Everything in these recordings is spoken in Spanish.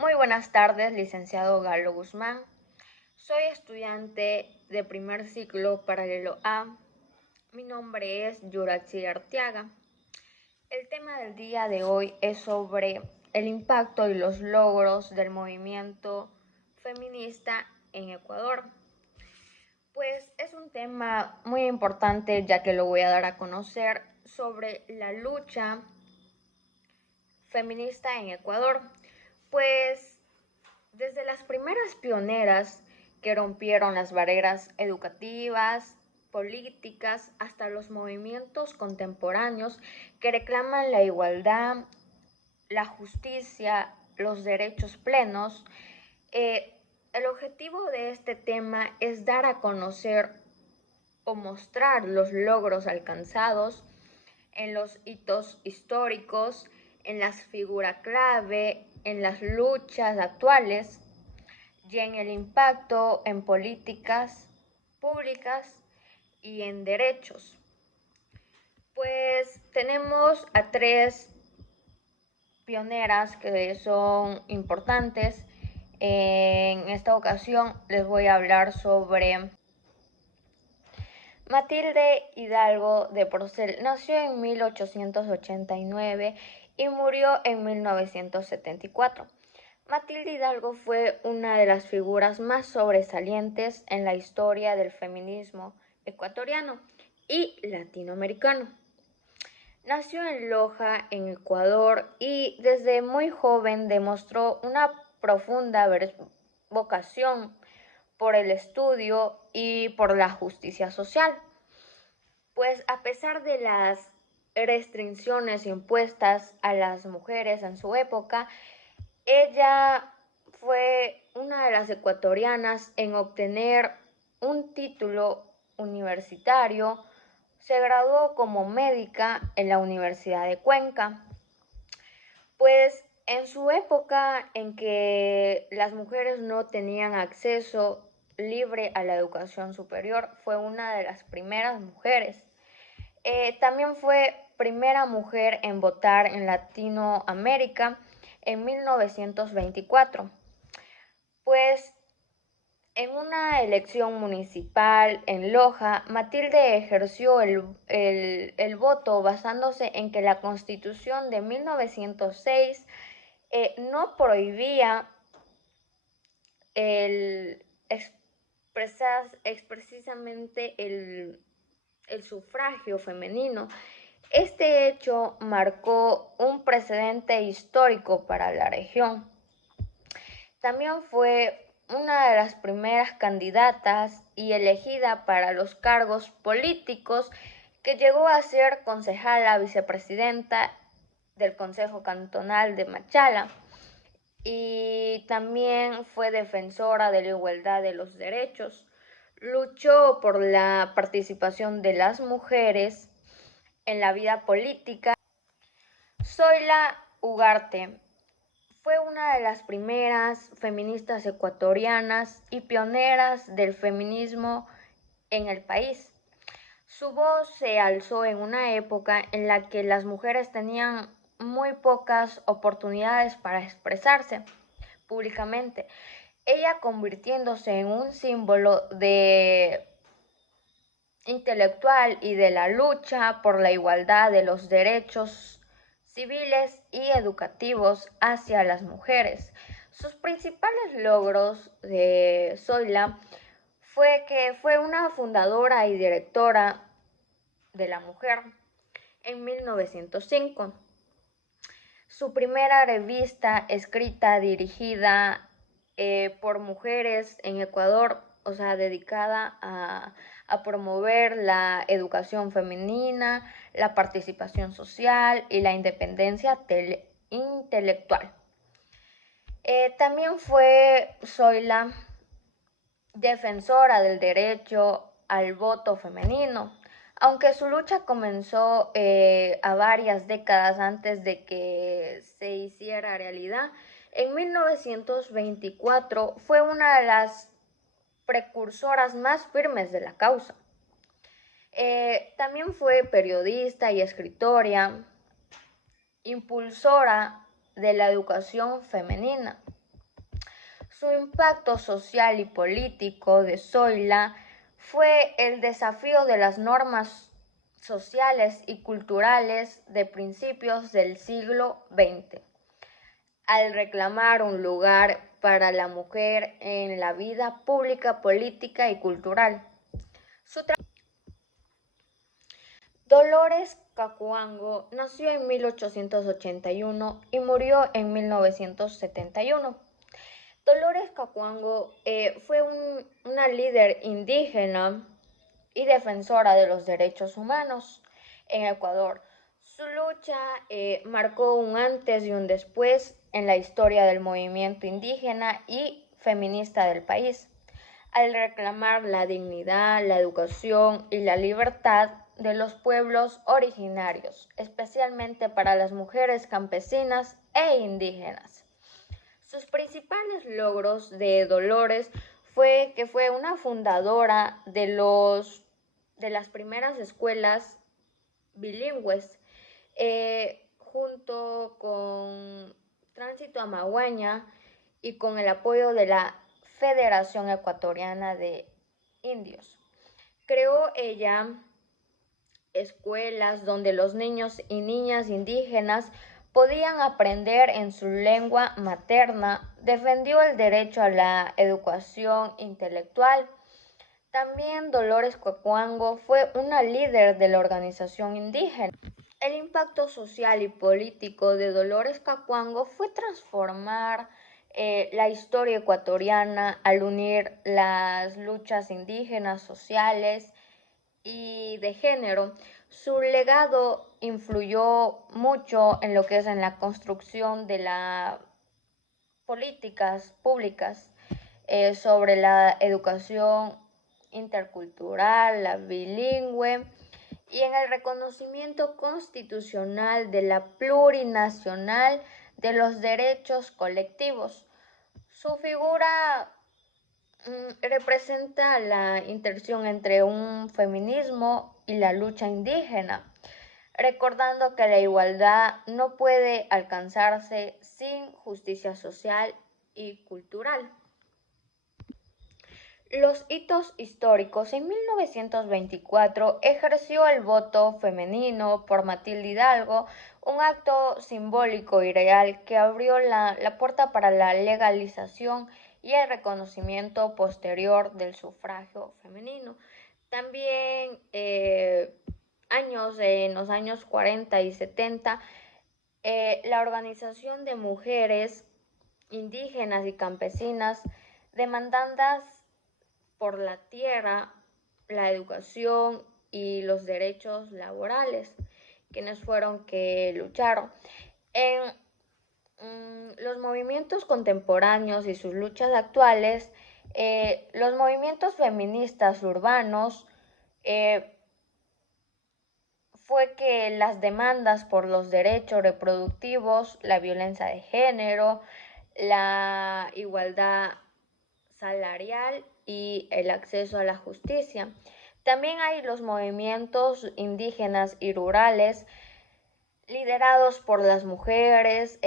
Muy buenas tardes, licenciado Galo Guzmán. Soy estudiante de primer ciclo paralelo A. Mi nombre es Yurachi Arteaga. El tema del día de hoy es sobre el impacto y los logros del movimiento feminista en Ecuador. Pues es un tema muy importante, ya que lo voy a dar a conocer sobre la lucha feminista en Ecuador. Pues desde las primeras pioneras que rompieron las barreras educativas, políticas, hasta los movimientos contemporáneos que reclaman la igualdad, la justicia, los derechos plenos, el objetivo de este tema es dar a conocer o mostrar los logros alcanzados en los hitos históricos, en las figuras clave, en las luchas actuales y en el impacto en políticas públicas y en derechos. Pues tenemos a tres pioneras que son importantes. En esta ocasión les voy a hablar sobre Matilde Hidalgo de Porcel. Nació en 1889 y murió en 1974. Matilde Hidalgo fue una de las figuras más sobresalientes en la historia del feminismo ecuatoriano y latinoamericano. Nació en Loja, en Ecuador, y desde muy joven demostró una profunda vocación por el estudio y por la justicia social. Pues a pesar de las restricciones impuestas a las mujeres en su época, ella fue una de las ecuatorianas en obtener un título universitario. Se graduó como médica en la Universidad de Cuenca. Pues en su época en que las mujeres no tenían acceso libre a la educación superior, fue una de las primeras mujeres. También fue primera mujer en votar en Latinoamérica en 1924. Pues en una elección municipal en Loja, Matilde ejerció el voto basándose en que la Constitución de 1906 no prohibía precisamente el sufragio femenino. Este hecho marcó un precedente histórico para la región. También fue una de las primeras candidatas y elegida para los cargos políticos, que llegó a ser concejala vicepresidenta del Consejo Cantonal de Machala, y también fue defensora de la igualdad de los derechos. Luchó por la participación de las mujeres en la vida política. Zoila Ugarte fue una de las primeras feministas ecuatorianas y pioneras del feminismo en el país. Su voz se alzó en una época en la que las mujeres tenían muy pocas oportunidades para expresarse públicamente, ella convirtiéndose en un símbolo de intelectual y de la lucha por la igualdad de los derechos civiles y educativos hacia las mujeres. Sus principales logros de Zoila fue que fue una fundadora y directora de La Mujer en 1905. Su primera revista escrita dirigida por mujeres en Ecuador, o sea, dedicada a promover la educación femenina, la participación social y la independencia intelectual. También fue Zoila defensora del derecho al voto femenino, aunque su lucha comenzó a varias décadas antes de que se hiciera realidad. En 1924 fue una de las precursoras más firmes de la causa. También fue periodista y escritora, impulsora de la educación femenina. Su impacto social y político de Zoila fue el desafío de las normas sociales y culturales de principios del siglo XX, al reclamar un lugar para la mujer en la vida pública, política y cultural. Dolores Cacuango nació en 1881 y murió en 1971. Dolores Cacuango fue una líder indígena y defensora de los derechos humanos en Ecuador. Su lucha marcó un antes y un después en la historia del movimiento indígena y feminista del país, al reclamar la dignidad, la educación y la libertad de los pueblos originarios, especialmente para las mujeres campesinas e indígenas. Sus principales logros de Dolores fue que fue una fundadora de las primeras escuelas bilingües, junto con Tránsito Amaguaña y con el apoyo de la Federación Ecuatoriana de Indios. Creó ella escuelas donde los niños y niñas indígenas podían aprender en su lengua materna, defendió el derecho a la educación intelectual. También Dolores Cacuango fue una líder de la organización indígena. El impacto social y político de Dolores Cacuango fue transformar la historia ecuatoriana al unir las luchas indígenas, sociales y de género. Su legado influyó mucho en lo que es en la construcción de las políticas públicas sobre la educación intercultural, la bilingüe y en el reconocimiento constitucional de la plurinacional de los derechos colectivos. Su figura representa la intersección entre un feminismo y la lucha indígena, recordando que la igualdad no puede alcanzarse sin justicia social y cultural. Los hitos históricos. En 1924 ejerció el voto femenino por Matilde Hidalgo, un acto simbólico y real que abrió la puerta para la legalización y el reconocimiento posterior del sufragio femenino. También en los años 40 y 70, la organización de mujeres indígenas y campesinas demandandas por la tierra, la educación y los derechos laborales, quienes fueron que lucharon. En los movimientos contemporáneos y sus luchas actuales, los movimientos feministas urbanos fue que las demandas por los derechos reproductivos, la violencia de género, la igualdad salarial y el acceso a la justicia. También hay los movimientos indígenas y rurales liderados por las mujeres,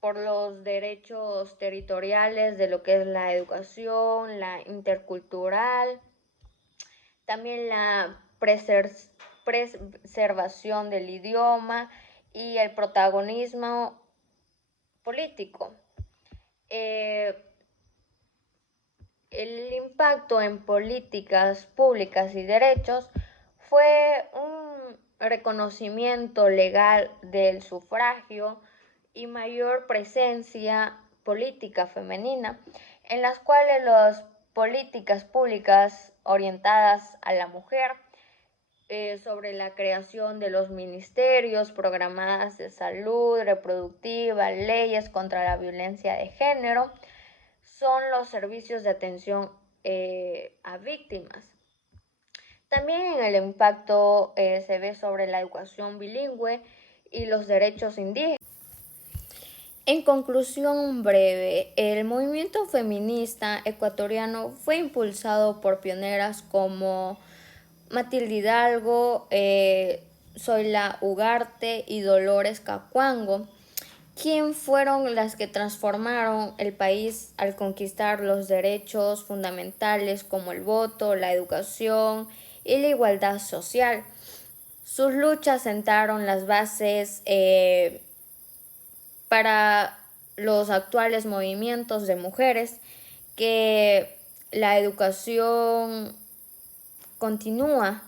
por los derechos territoriales de lo que es la educación, la intercultural, también la preservación del idioma y el protagonismo político. El impacto en políticas públicas y derechos fue un reconocimiento legal del sufragio y mayor presencia política femenina, en las cuales las políticas públicas orientadas a la mujer, sobre la creación de los ministerios, programadas de salud reproductiva, leyes contra la violencia de género, son los servicios de atención a víctimas. También el impacto se ve sobre la educación bilingüe y los derechos indígenas. En conclusión breve, el movimiento feminista ecuatoriano fue impulsado por pioneras como Matilde Hidalgo, Zoila Ugarte y Dolores Cacuango, ¿Quién fueron las que transformaron el país al conquistar los derechos fundamentales como el voto, la educación y la igualdad social? Sus luchas sentaron las bases para los actuales movimientos de mujeres, que la educación continúa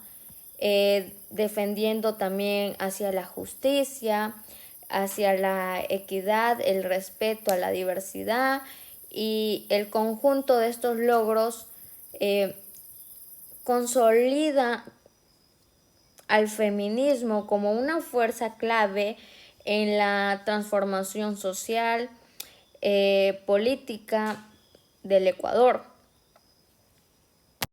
defendiendo también hacia la justicia, hacia la equidad, el respeto a la diversidad, y el conjunto de estos logros consolida al feminismo como una fuerza clave en la transformación social, política del Ecuador.